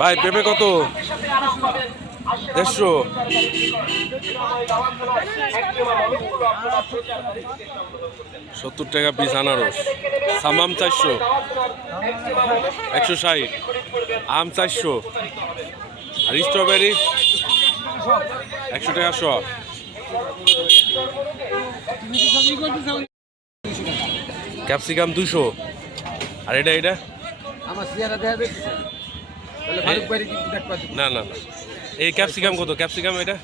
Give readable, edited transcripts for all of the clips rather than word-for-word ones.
ভাই পেঁপে কত? 150। 70 টাকা পিস আনারস। সামাম 400। 160। আম 400। আর স্ট্রবেরি 100 টাকা শ। ক্যাপসিকাম 200। আর এটা না না না, এই ক্যাপসিকাম কত? ক্যাপসিকাম এটা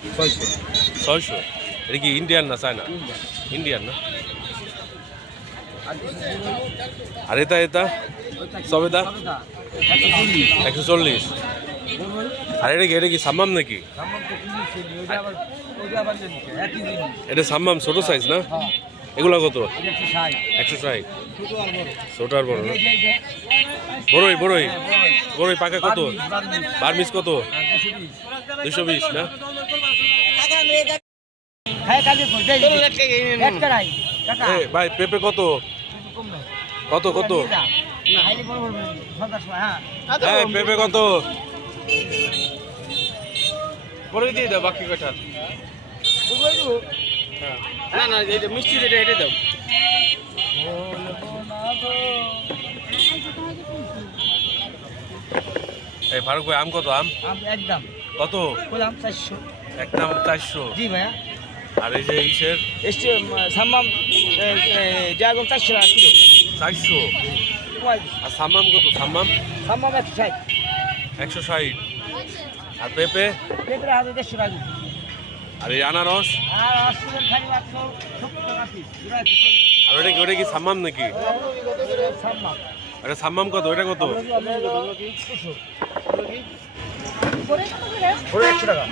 600। এটা কি ইন্ডিয়ান না চায়না? ইন্ডিয়ান না। আর এটা সবেদা 140। আর এটা কি সাম্মাম নাকি? এটা সাম্মাম ছোট সাইজ না? এগুলা কত? 160। ছোট আর বড় না? বড়ই পাকা কত? বার্মিস কত? 220 না? ভাই পেঁপে কত? কত কত? হ্যাঁ পেঁপে কত? পরে দিয়ে দাও বাকি কটা। না না এটা মিষ্টি এটা দাও। এই ফারুক ভাই আম কত? আম একদম কত? বললাম 400। একদম 400। জি ভাইয়া। আর এই যে ইসের সাম্মাম ড্রাগন 400 টাকা কিলো। 400। আর সাম্মাম কত? সাম্মাম 160। 160। আর পেঁপে? পেঁপে হাতে 150 টাকা। আর এই আনারস? আর আসলে খালি মাত্র 70 টাকা পিস। আর ওটা কি সাম্মাম নাকি? সাম্মাম। এটা সাম্মাম কত? এটা কত? 100 টাকা।